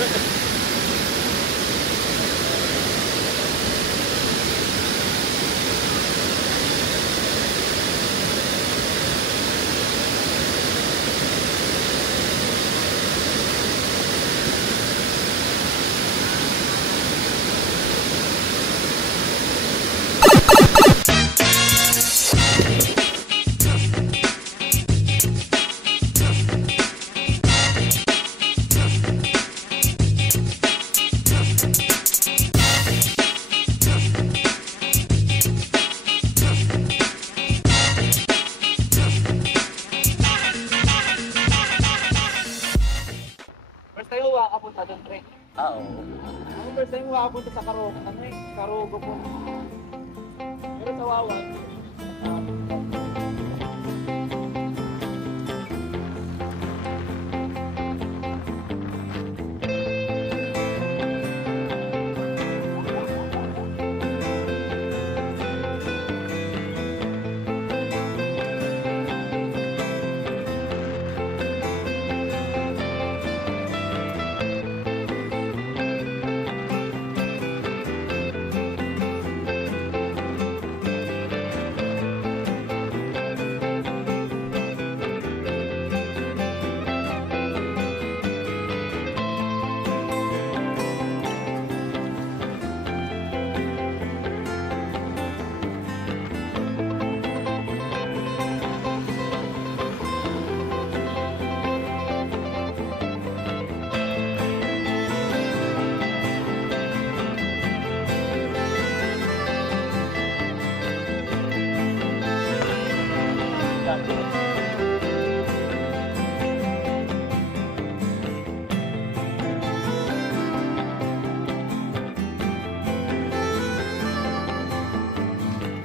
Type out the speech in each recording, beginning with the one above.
First time mo makakapunta doon, pre? Oo. Ako first time mo makakapunta sa Karugo po. Pero sa Wawan.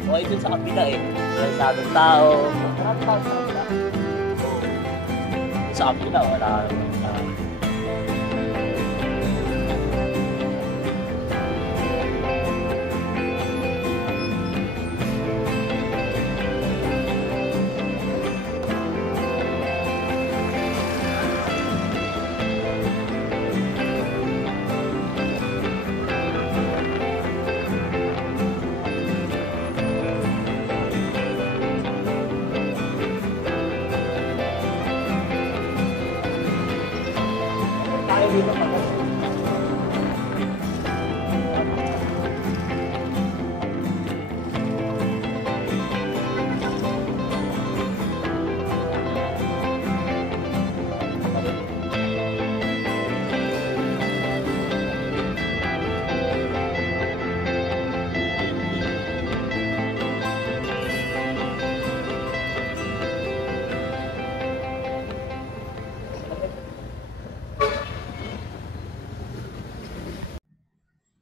Okay dun sa kapila eh. Masyadong tao. Maraming tao sa kanila. Sa kapila, wala. Tayo dito pa.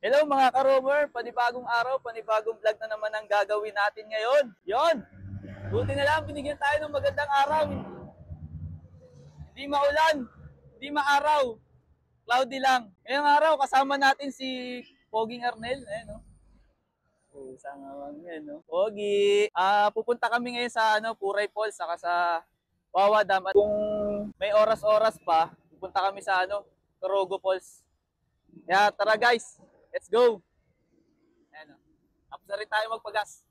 Hello mga ka-roamer, panibagong araw, panibagong vlog na naman ang gagawin natin ngayon. Yon! Buti na lang, binigyan tayo ng magandang araw. Hindi maulan, hindi maaraw, cloudy lang. Ngayong araw, kasama natin si Poging Arnel. Ayan, no? Oh, sama ngayon, no? Pogi! Pupunta kami ngayon sa Puray Falls, saka sa Wawa Dam. At kung may oras-oras pa, pupunta kami sa Karugo Falls. Kaya tara guys! Let's go! Ayan o. Tapos na rin tayo magpagas.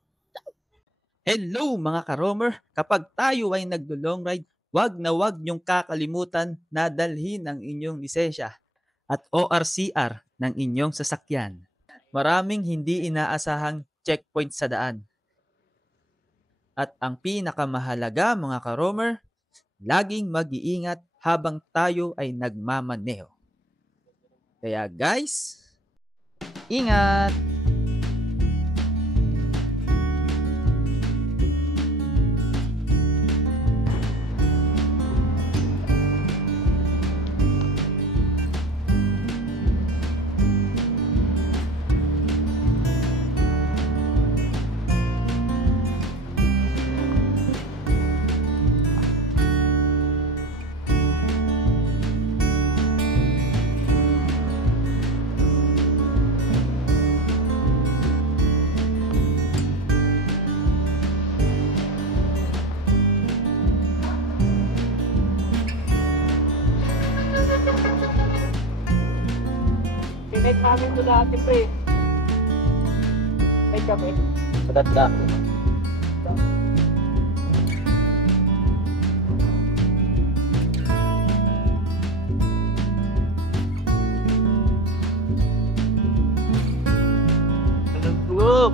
Hello mga ka-roamer! Kapag tayo ay naglo-long ride, wag na wag niyong kakalimutan na dalhin ang inyong lisensya at ORCR ng inyong sasakyan. Maraming hindi inaasahang checkpoint sa daan. At ang pinakamahalaga mga ka-roamer, laging mag-iingat habang tayo ay nagmamaneho. Kaya guys, ingat! Kahit kami ito dati pre. Kahit kami. Maganda.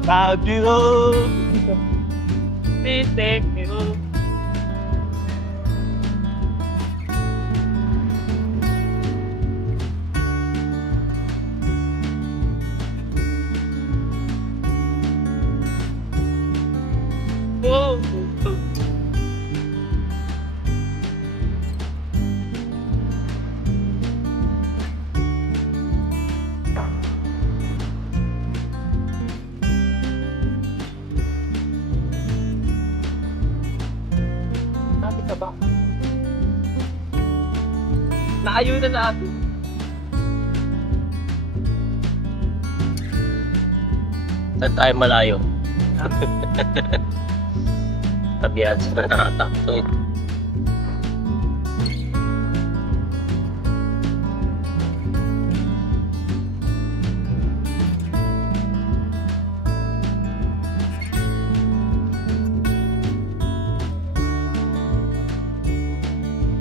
Proud you. Please take me home. Oh. Sabi ka ba? Naayunan na natin. Saan tayo malayo? Tabihan sa nakatakto.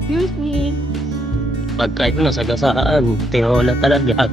Excuse me. Pagkain mo sa gasaan, tinola talaga.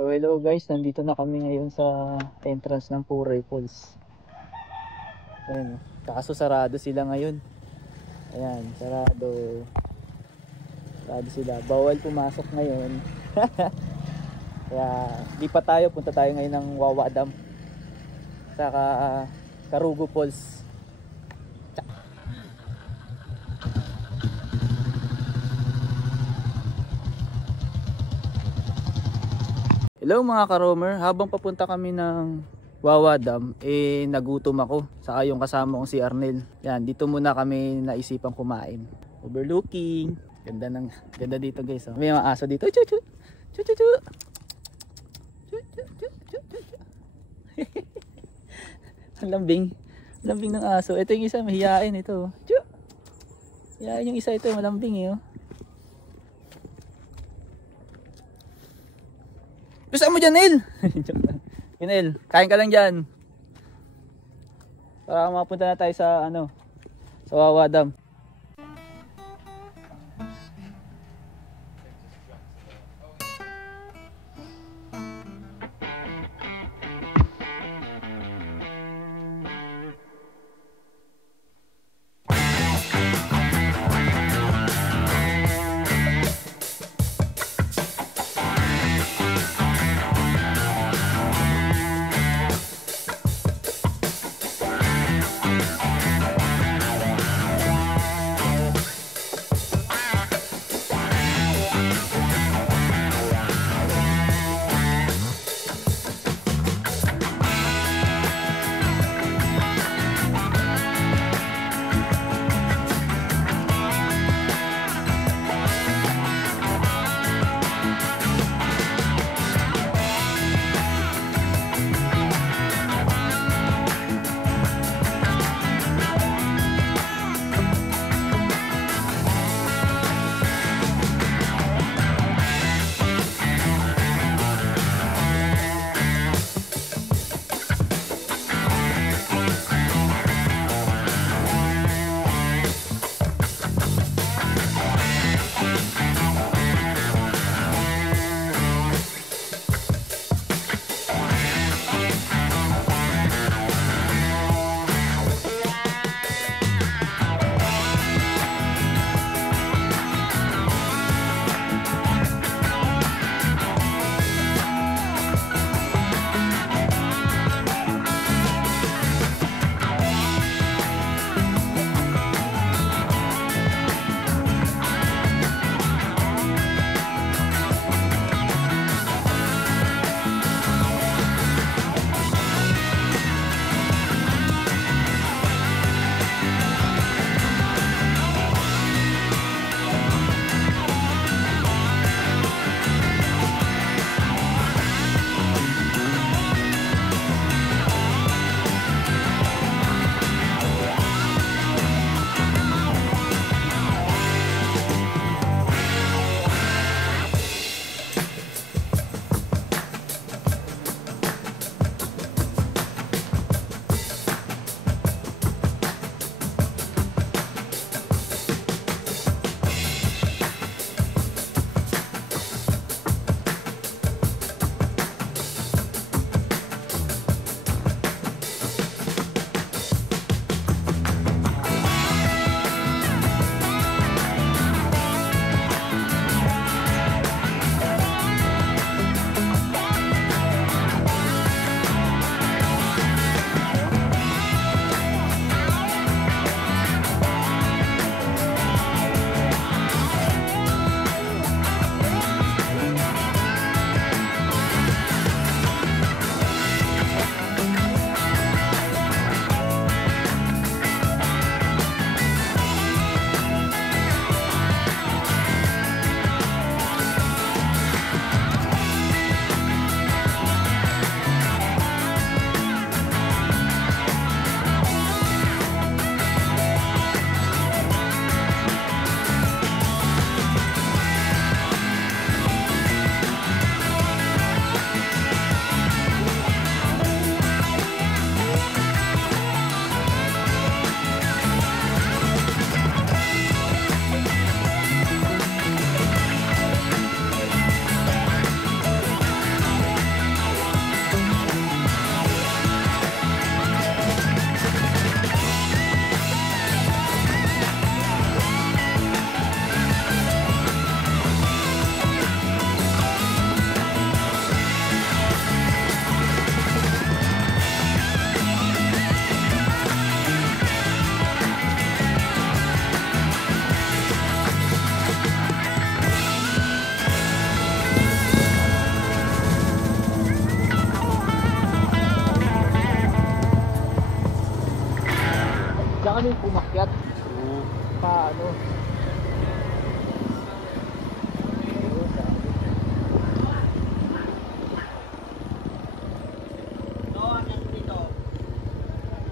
So hello guys, nandito na kami ngayon sa entrance ng Puray Falls. Ayan, kaso sarado sila ngayon. Ayan, sarado. Sarado sila. Bawal pumasok ngayon. Kaya di pa tayo, punta tayo ngayon ng Wawa Dam. Saka Karugo Falls. Hello mga ka-roamer, habang papunta kami ng Wawa Dam, nagutom ako. Saka yung kasama kong si Arnel. Yan, dito muna kami naisipang kumain. Overlooking. Ganda dito guys. Oh. May mga aso dito. Chu chu. Chu chu chu. Chu chu chu chu chu. Ang lambing. Lambing ng aso. Ito yung isa, mahihain ito. Chu. Hiyain yung isa ito, malambing eh. Oh. Gusto mo dyan, Nel? Nel, kain ka lang dyan. Para mapunta na tayo sa sa Wawa Dam.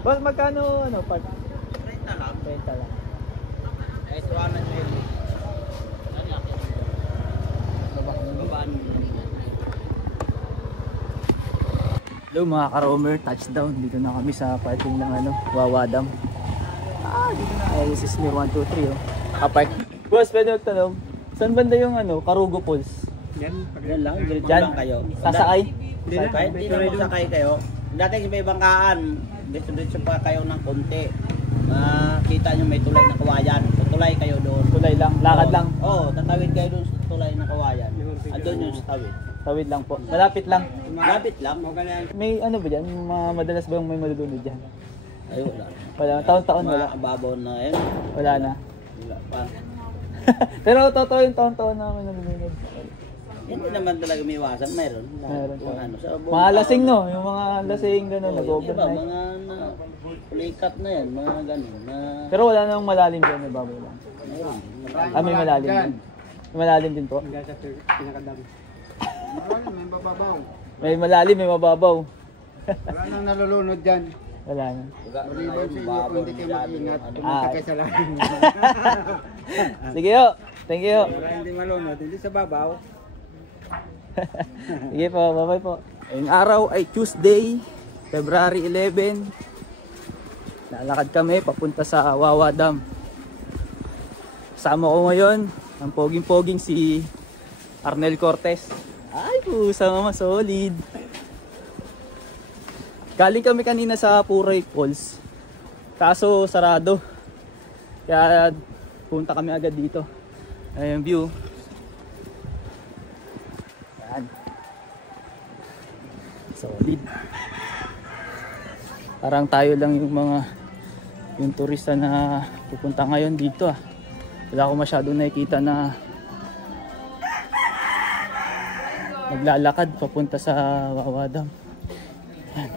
Boss, magkano ano, part? 30 lang. 30 lang. Kahit iwanan mo yun. Babaan mo. Hello mga ka-roamer, touchdown. Dito na kami sa parking ng ano, Wawa Dam. Dito na. This is me 1, 2, 3 oh. Apart. Boss, pwede magtanong, saan banda yung ano, Karugo Falls? Yan lang, diretso Diyan? lang kayo. Sasakay? Kahit hindi na masakay kayo. Dating may bangkaan, diretso pa kayo ng konti. Kita nyo may tulay na kawayan. Tutulay kayo doon. Tulay lang, lakad lang. Oo, tatawid kayo doon sa tulay na kawayan. Andun yung sa tawid. Tawid lang po. Malapit lang. Lapit lang. May ano ba dyan? Madalas ba yung may malulunod dyan? Ay, wala. Wala. Taon-taon wala. Mga ababaw na yun. Wala na. Wala pa. Pero totoo yung taon-taon na may nalulunod. Hindi naman talaga may iwasan. Mayroon. Meron Kung pa. ano, sa buong Mga lasing taon. no? Yung mga lasing gano'n, Oo, yung iba, nag-overnight. mga pulikat na yan. Mga gano'n. Na, Pero wala namang malalim dyan, may baboy lang. mayroon. May malalim din. May malalim din po. May bababaw. May malalim, may mababaw. Wala nang nalulunod dyan. Wala na. Maliban sa inyo kung hindi kayo mag-ingat, Ah. pumunta kayo sa lalim. Sige ho. Thank you. Wala hindi malunod, hindi sa babaw. Sige po, bye-bye po. Ngayong araw ay Tuesday, February 11. Lalakad kami papunta sa Wawa Dam. Kasama ko ngayon ang poging-poging si Arnel Cortez. Ay, pusa mama, solid. Galing kami kanina sa Puray Falls. Kaso sarado. Kaya punta kami agad dito. Ayan yung view. Yan. Solid. Parang tayo lang yung turista na pupunta ngayon dito ah. Wala akong masyadong nakikita na naglalakad papunta sa Wawa Dam. Yan.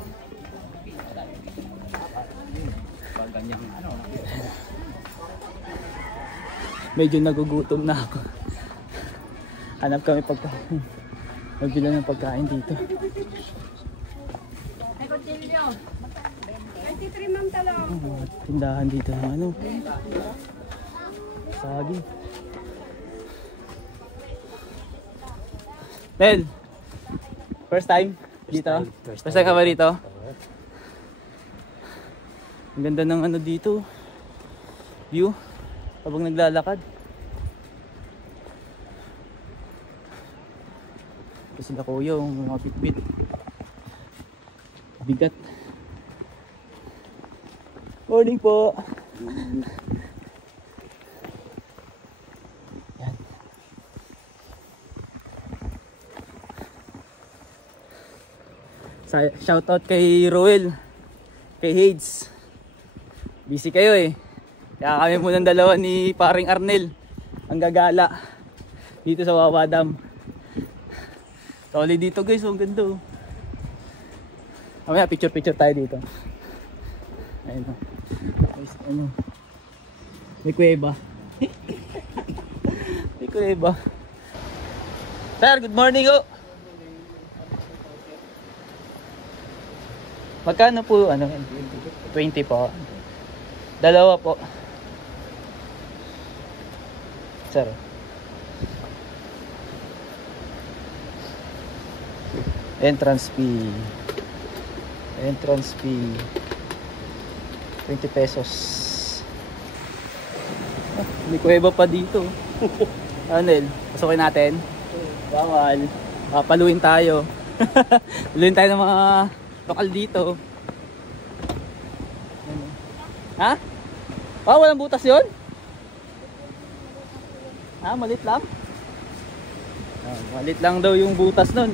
Medyo nagugutom na ako. Hanap kami pagkain. Magbila ng pagkain dito. Ay, kontilyo. 23 ma'am talong. Mga tindahan dito ng ano. Saging. Mel, first time dito? First time ka ba dito? Ang ganda ng ano dito. View. Habang naglalakad. Kasi sila kuya yung mga bitbit. Bigat. Morning po. Yan. Shoutout kay Roel. Kay Hades. Busy kayo eh. Kaya kami munang dalawa ni paring Arnel ang gagala dito sa Wawa Dam. Solid dito guys, ang ganda oh. Mamaya picture tayo dito. Ayun oh. Guys, ano. May kuweba. May kuweba. Sir, good morning oh. Magkano po ano? 20 po. Dalawa po. Sir. Entrance fee. Entrance fee. 20 pesos. Oh, may kuweba pa dito. Anel, pasukin natin. Bawal. Papaluin tayo. Paluin tayo ng mga lokal dito. Ha? Oh, walang butas yun? Ah, malit lang? Ah, malit lang daw yung butas nun.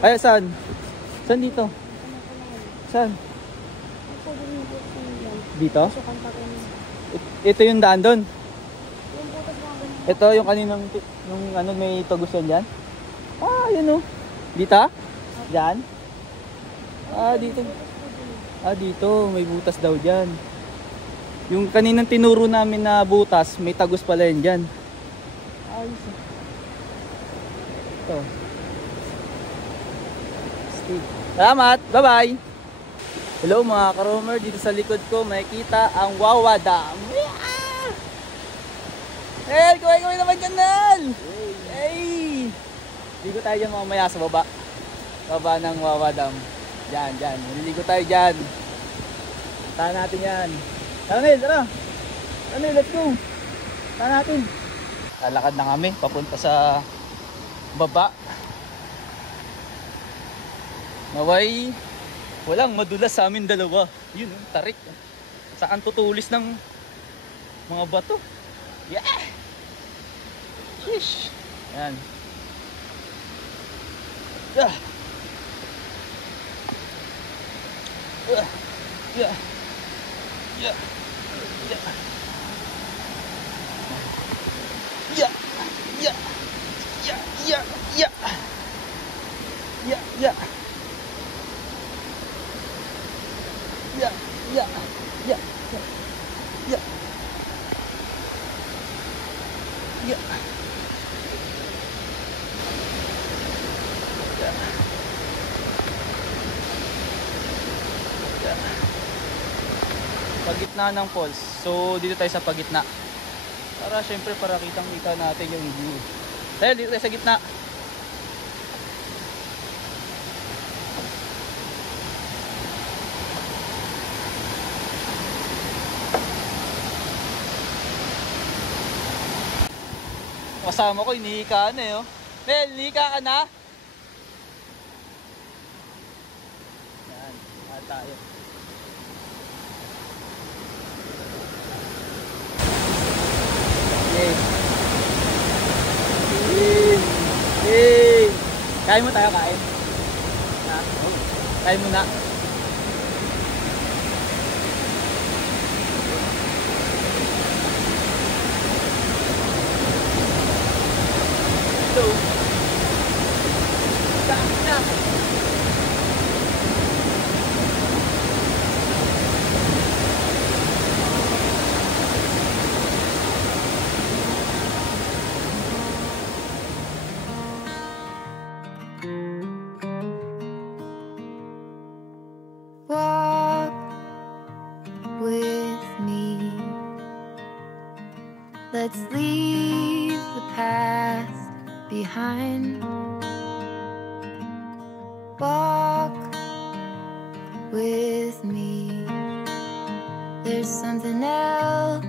Ay, saan? Saan dito? Saan? Dito? Ito yung daan doon. Ito yung kaninang yung ano may tagos yan dyan. Ah, yun oh. Dito? Diyan? Ah, dito. Ah, dito. May butas daw dyan. Yung kaninang tinuro namin na butas, may tagos pala yan dyan. Ayos. Ito. Salamat. Bye-bye. Hello mga ka-roamer, dito sa likod ko makikita ang Wawa Dam. Yeah! Hey, kuhay naman kanal! Hey! Ligo tayo dyan mamaya sa baba. Baba ng Wawa Dam. Diyan. Nililigo tayo dyan. Tahan natin yan. Tara Nel, tara! Tara Nel, let's go! Tahan natin. Lalakad na kami, papunta sa baba. Naway, walang madulas sa amin dalawa. Yun, tarik. Saan tutulis ng mga bato? Yeah! Shish! Yan. Yeah! Yeah! Yeah! Yeah! Yeah! Yeah! Yeah! Yeah! Yeah! Yeah! Yeah! Yeah! Yeah, yeah, yeah, yeah, yeah, yeah. Pagitna ng falls. So dito tayo sa pagitna. Para syempre para kitang-kita natin yung view. Dahil dito tayo sa gitna. Kasama ko, hinihika na eh. Oh. Nel, hinihika ka na? Yan, tayo. Yay! Yay! Kain mo tayo, kain. Ha? Kain mo na. Walk with me. Let's leave the past behind. Walk with me. There's something else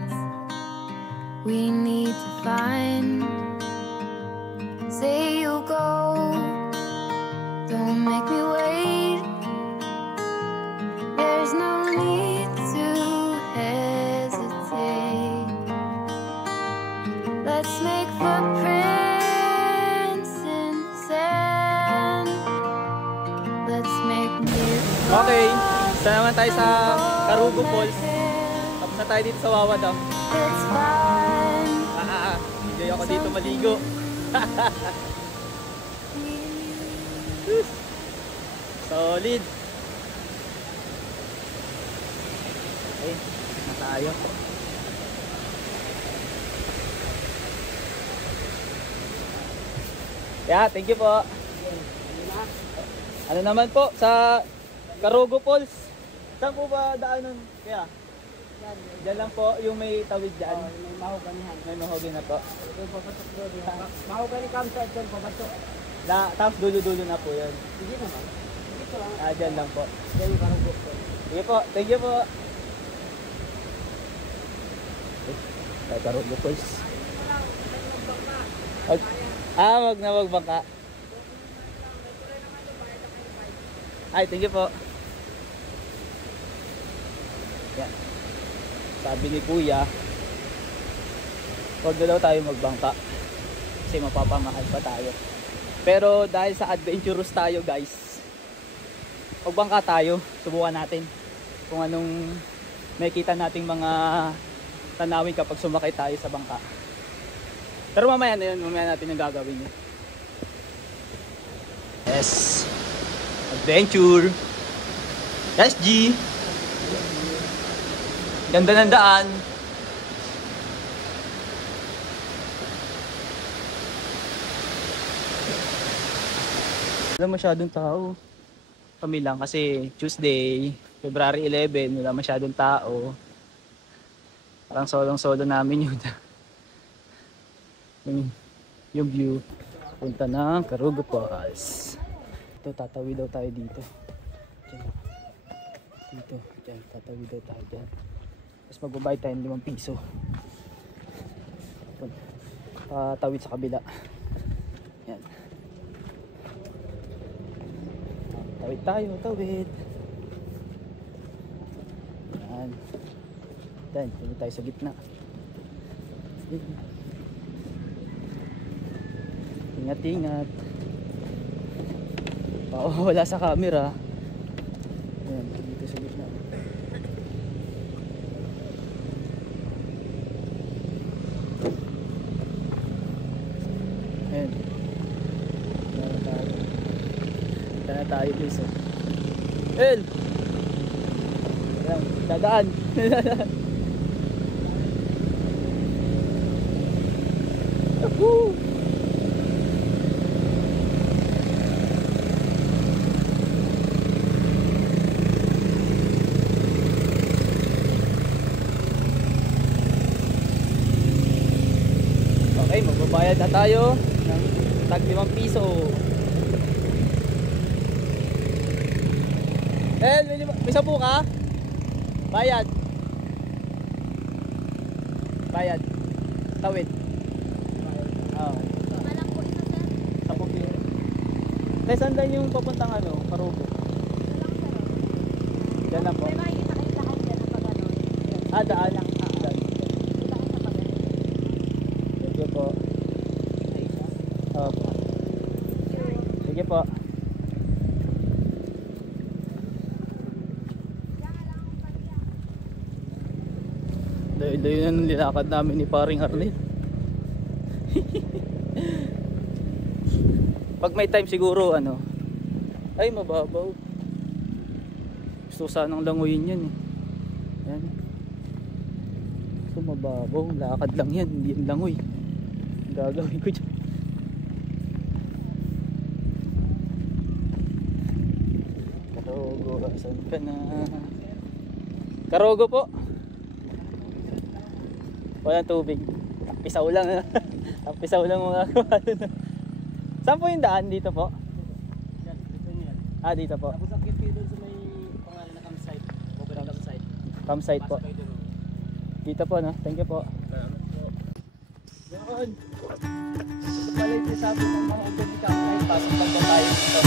we need to find. Say you'll go, don't make me wait. There's no need to hesitate. Let's make footprints in the sand. Let's make miracles. Okay, isa naman tayo sa Karugo Falls. Tapos na tayo dito sa Wawa Dam. It's fun. Enjoy ako dito maligo. Solid. Okay, na tayo. Yeah, thank you po. Ano naman po sa Karugo Falls? Saan po ba daanan? Kaya? Diyan lang po yung may tawid dyan. May mahuganihan. May mahogany na po. Doon papasok doon. Mahugani campsite doon papasok. Tapos dulo-dulo na po yun. Hindi naman. Dito lang. Dyan lang po. Diyan yung Karugo. Sige po, thank you po. Karugo Falls. Wag na magbangka. Ay, thank you po. Yan. Sabi ni Kuya, huwag na daw tayo magbangka kasi mapapamahal pa tayo. Pero dahil sa adventurous tayo guys, magbangka tayo, subukan natin kung anong makikita nating mga tanawin kapag sumakay tayo sa bangka. Pero mamaya na yun, mamaya natin yung gagawin yun. Yes, adventure. Yes, G. Ganda ng daan. Wala masyadong tao. Kami lang kasi Tuesday. February 11, wala masyadong tao. Parang solong-solo namin yun. yung view. Punta ng Karugo Falls. Ito, tatawid daw tayo dito. Diyan. Dito, dyan. Tatawid daw tayo dyan. Tapos magbabayad tayo ng 5 piso. Patawid sa kabila. Yan. Tawid tayo, tawid. Yan. Yan, dito tayo sa gitna. Ingat-ingat. Wala sa camera. Yan, dito sa gitna. Ayan. Punta na tayo guys. El! Ayan, dadaan. Woo! Okay, magbabayad na tayo ng tag 5 piso. May sabu ka? Bayad. Bayad. Tawid. Oo. Walang po ito, sir. 10 piso. Saan dan yung papuntang Karugo? Walang, sir. Diyan lang po. May makikita kayo lahat dyan na pag ano. Daan lang. Daan. Lahat na pag ano. Sige po. Opo. Sige po. Dahil na nilakad namin ni paring Arlene. Pag may time siguro ay mababaw. Gusto sanang languyin yan eh. Yan. Gusto mababaw, lakad lang yan, hindi yung langoy. Ang gagawin ko dyan. Karogo, saan ka na? Karogo po. Walang tubig. Pisaw lang. Pisaw lang mga kawala. Saan po yung daan? Dito po? Dito po. Tapos akit kayo doon sa may pangalan na campsite. Mobile campsite. Campsite po. Pasok kayo doon. Dito po, no? Thank you po. Yun. Ito pala yung sabi ng mga open campsite. Pasok lang po tayo dito.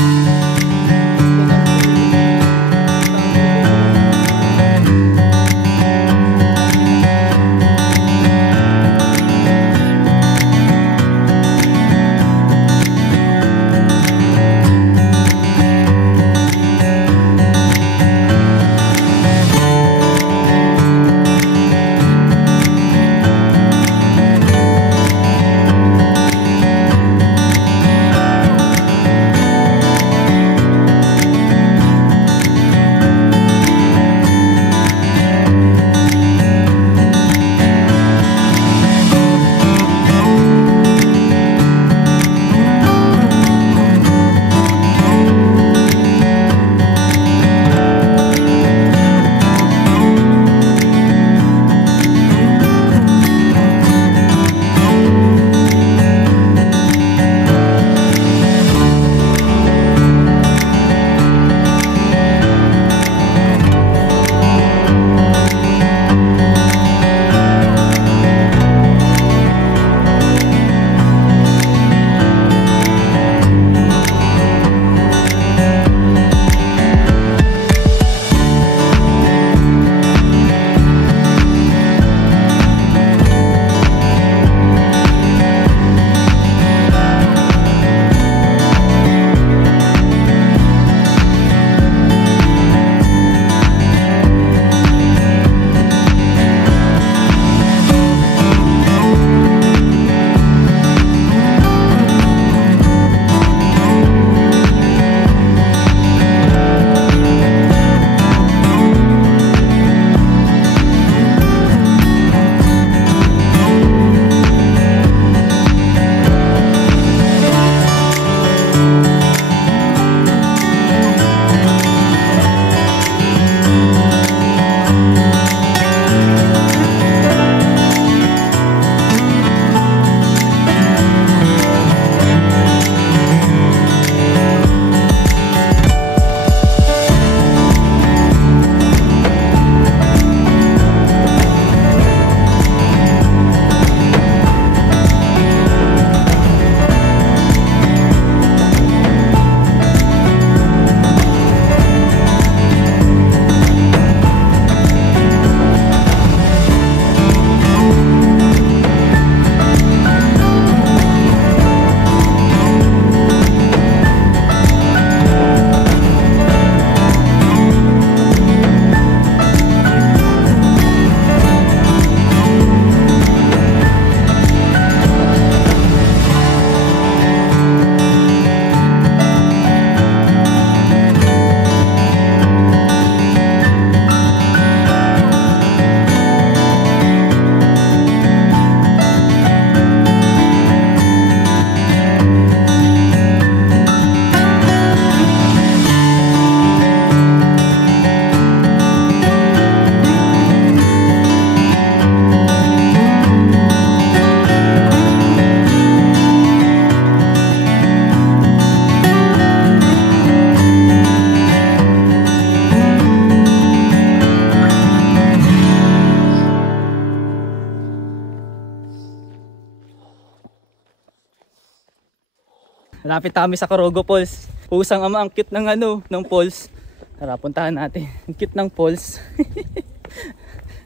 Malapit kami sa Corogo Falls. Pusang ama, ang cute ng ng falls. Tara, puntahan natin. Ang cute ng falls.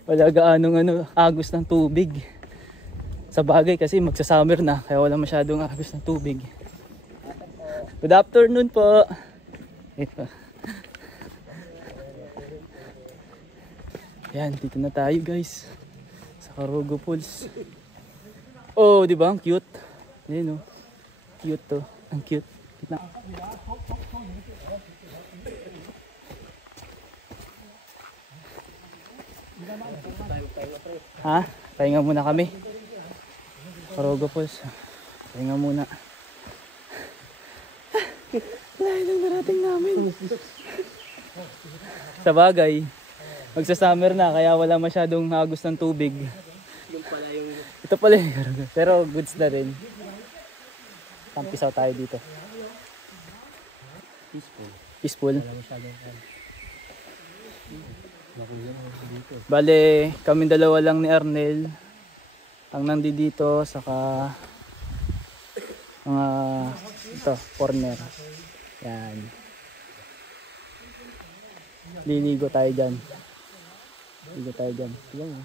Wala gaanong agos ng tubig. Sa bagay kasi magsa-summer na, kaya wala masyadong agos ng tubig. Good afternoon po. Ito. Yan, dito na tayo guys. Sa Corogo Falls. Oh, di ba? Ang cute. Ayan, oh. Cute to. Ang cute. Ha? Pahinga muna kami. Corogo Falls. Pahinga muna. Lahat lang narating namin. Sa bagay, magsa-summer na kaya wala masyadong agos ng tubig. Ito pala yung Corogo. Pero goods na rin. Tampisaw tayo dito. Peaceful. Bale, kami dalawa lang ni Arnel ang nandito, saka mga ito, corner. Yan. Liligo tayo dyan. Liligo tayo dyan. Yan.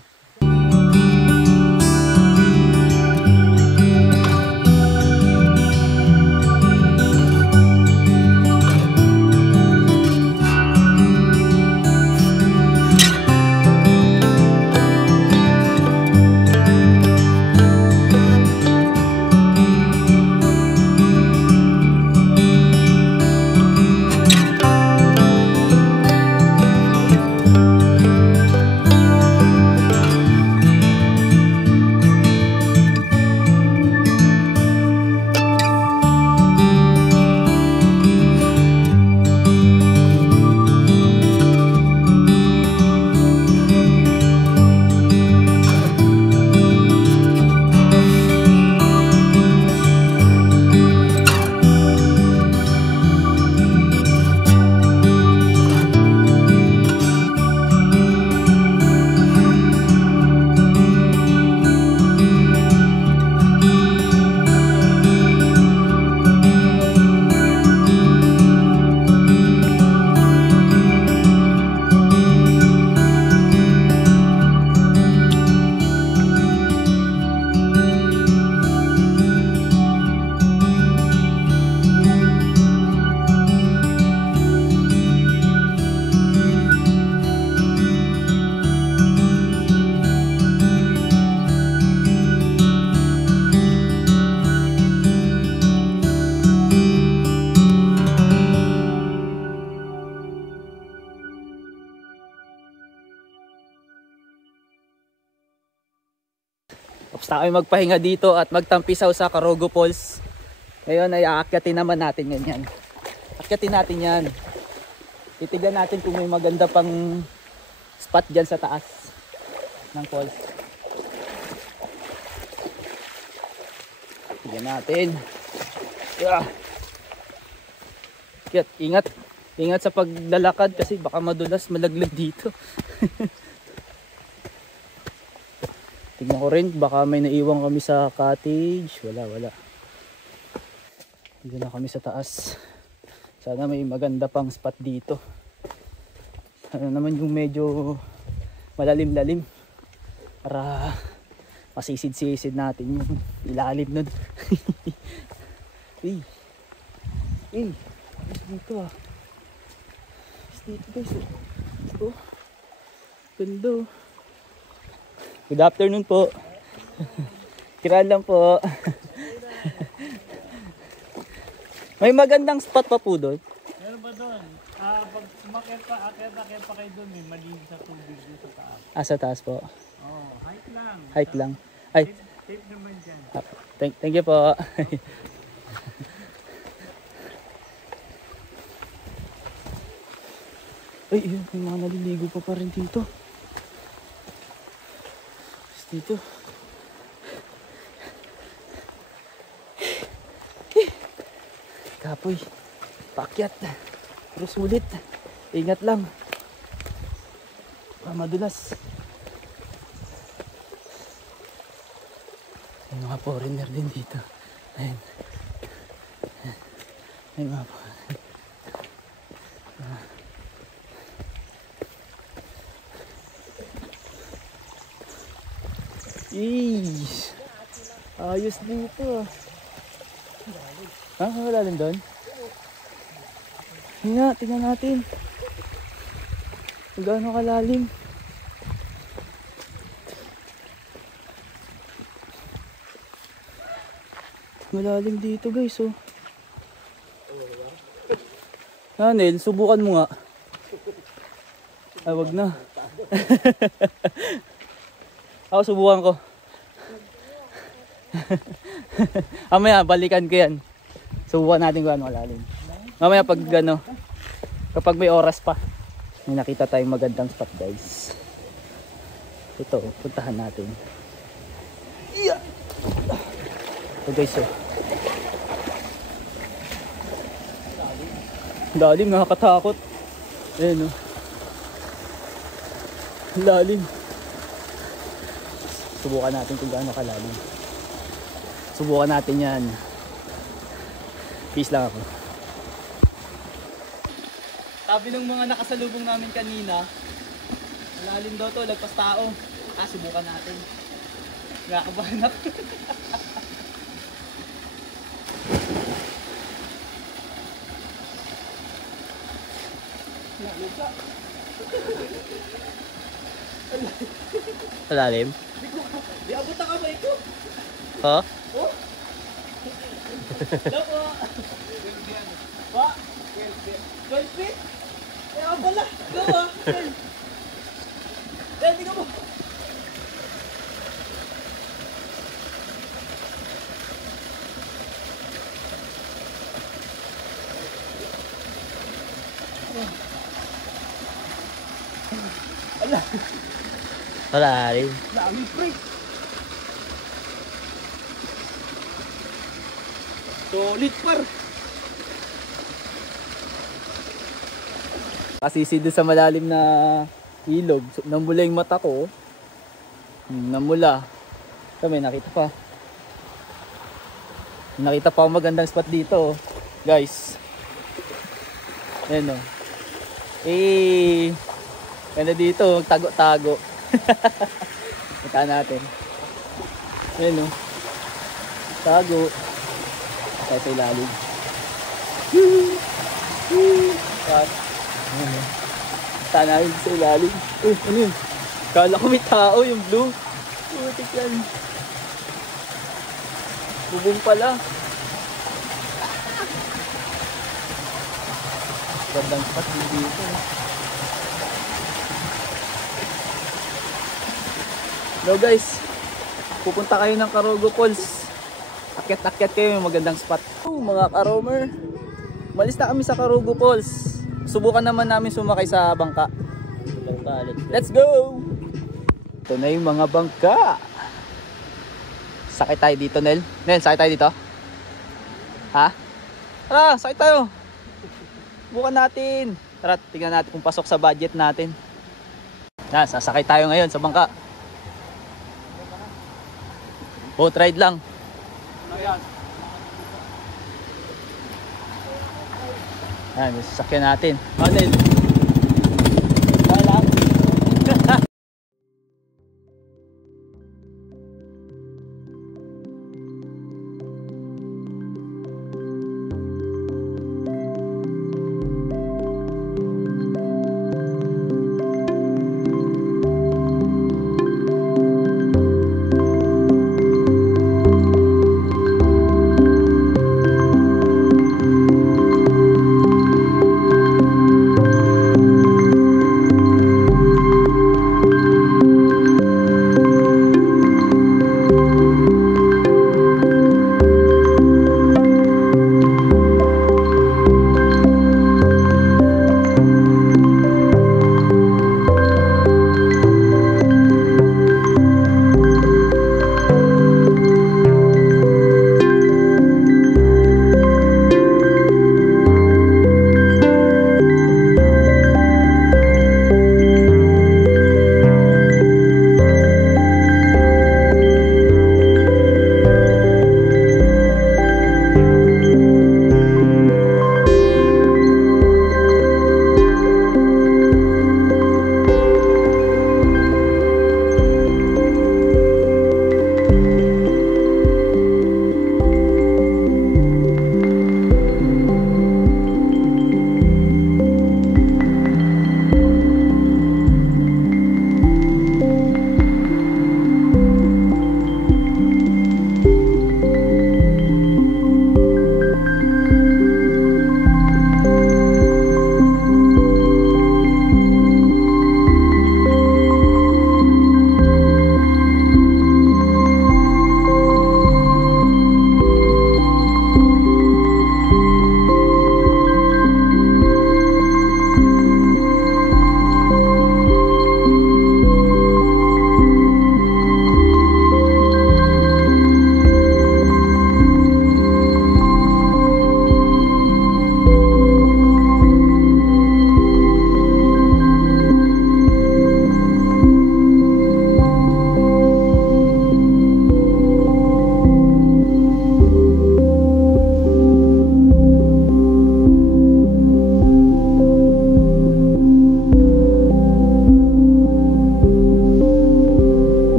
Tapos na kami magpahinga dito at magtampisaw sa Corogo Falls. Ngayon ay aakyatin naman natin yan. Aakyatin natin yan. Titignan natin kung may maganda pang spot dyan sa taas ng falls. Tignan natin. Yeah. Ingat. Ingat sa paglalakad kasi baka madulas, malaglag dito. Tignan ko rin, baka may naiwan kami sa cottage. Wala. Dito na kami sa taas. Sana may maganda pang spot dito. Sana naman yung medyo malalim-lalim para masisid-sisid natin yung ilalim nun. Dito ah. Dito guys. Oh. Ganda. Good afternoon po. Kiran lang po. May magandang spot pa po doon. Meron ba doon? Pag umakyat pa kayo doon, may malinis sa tubig doon sa taas. Sa taas po. Oh, hike lang. Hike lang. Ay. Tape naman dyan. Thank you po. Ay, yun, may mga naliligo pa rin dito. Dito. Kapoy. Paakyat. Pero sulit. Ingat lang. Madulas. May mga foreigner din dito. Ayan. Ay, mga po. Eesh! Ayos dito. Ah, malalim doon? Nga, tingnan natin. Kung gaano kalalim. Malalim dito guys, oh. Ah, Nel, subukan mo nga. Ah, wag na. Ako subukan ko. Mamaya, balikan ko yan. Subukan natin kung ano kalalim. Mamaya pag ano, kapag may oras pa, may nakita tayong magandang spot guys. Ito, puntahan natin. Yeah. Ito guys, oh. Lalim, nakakatakot. Ayan, oh. Lalim. Subukan natin kung gaano kalalim. Subukan natin yan. Peace lang ako. Sabi ng mga nakasalubong namin kanina, malalim daw to, lagpas tao. Ah, subukan natin. Nakakabahan ako. Malalim? Di abot na kamay ko. Ha? Oh? Loko. Ba? 12 feet? Kaya ka pala. Gawa. Dahil di ka mo. Ala. Malalim. Dami pre. Solid par. Kasisi doon sa malalim na ilog. So, namula yung mata ko. Namula. Ito may nakita pa. Nakita pa akong magandang spot dito. Guys. Ayan o. Ganda dito. Tago-tago. Kita natin. Ayan o. Tago. Tayo sa ilalim. Cut. Kita natin sa ilalim. Ano yun? Kala ko may tao yung blue. Putik yan. Bubong pala. Gandang spot dito. Hello guys, pupunta kayo ng Karugo Falls. Akyat-akyat kayo, yung magandang spot. Mga karomer, malis na kami sa Karugo Falls. Subukan naman namin sumakay sa bangka. Let's go! Ito na yung mga bangka. Sakay tayo dito, Nel. Nel, sakay tayo dito? Ha? Tara, sakay tayo. Subukan natin. Tara, tingnan natin kung pasok sa budget natin. Na, sasakay tayo ngayon sa bangka. Boat ride lang. Ayan, sasakyan natin. Nel. Lang.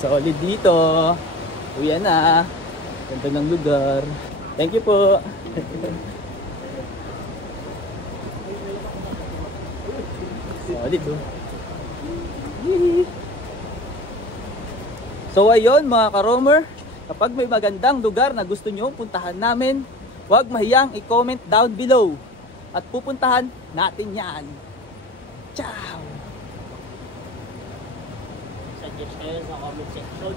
Solid dito. Uwi na. Ganda ng lugar. Thank you po. Solid oh. So ayun mga ka-roamer, kapag may magandang lugar na gusto nyo puntahan namin, huwag mahiyang i-comment down below at pupuntahan natin yan. Ciao! Suggest kayo sa comment section.